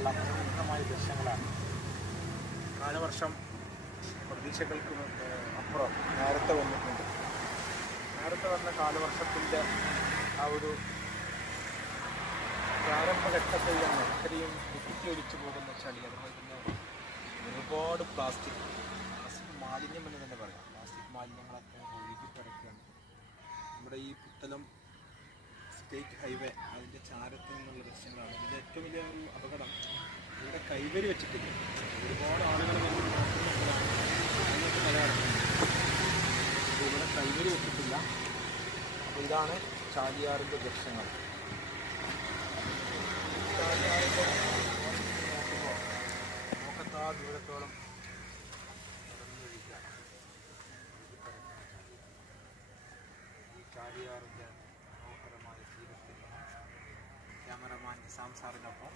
ഉള്ള മനോഹരമായ ദൃശ്യങ്ങളാണ്. കാലവർഷം പ്രതീക്ഷകൾക്ക് അപ്പുറം നേരത്തെ വന്നിട്ടുണ്ട്. നേരത്തെ വന്ന കാലവർഷത്തിന്റെ ആ ഒരു പ്രാരംഭഘട്ടത്തിൽ തന്നെ ഇത്രയും കുത്തിയൊലിച്ചു പോകുന്ന ചളി അതുപോലെ തന്നെ ഒരുപാട് പ്ലാസ്റ്റിക് പ്ലാസ്റ്റിക് മാലിന്യം എന്ന് തന്നെ പറയാം. പ്ലാസ്റ്റിക് മാലിന്യങ്ങളൊക്കെ ഒഴുകി കിടക്കുകയാണ്. നമ്മുടെ ഈ പുത്തലം സ്റ്റേറ്റ് ഹൈവേ അതിന്റെ ചാരത്തിൽ നിന്നുള്ള ദൃശ്യങ്ങളാണ്. ഇതിന്റെ ഏറ്റവും വലിയ അപകടം ഇവിടെ കൈവരി വെച്ചിട്ടില്ല. ഒരുപാട് ആളുകൾ വന്ന് അപ്പോൾ ഇവിടെ കൈവരി വെച്ചിട്ടില്ല. അപ്പോൾ ഇതാണ് ചാലിയാറിന്റെ ദൃശ്യങ്ങൾ ചാലിയാറിന്റെ നോക്കുമ്പോൾ നോക്കത്താ ദൂരത്തോളം ചാലിയാറിന്റെ മനോഹരമായ തീരത്തിൽ ക്യാമറമാൻ നിസാം സാറിനൊപ്പം.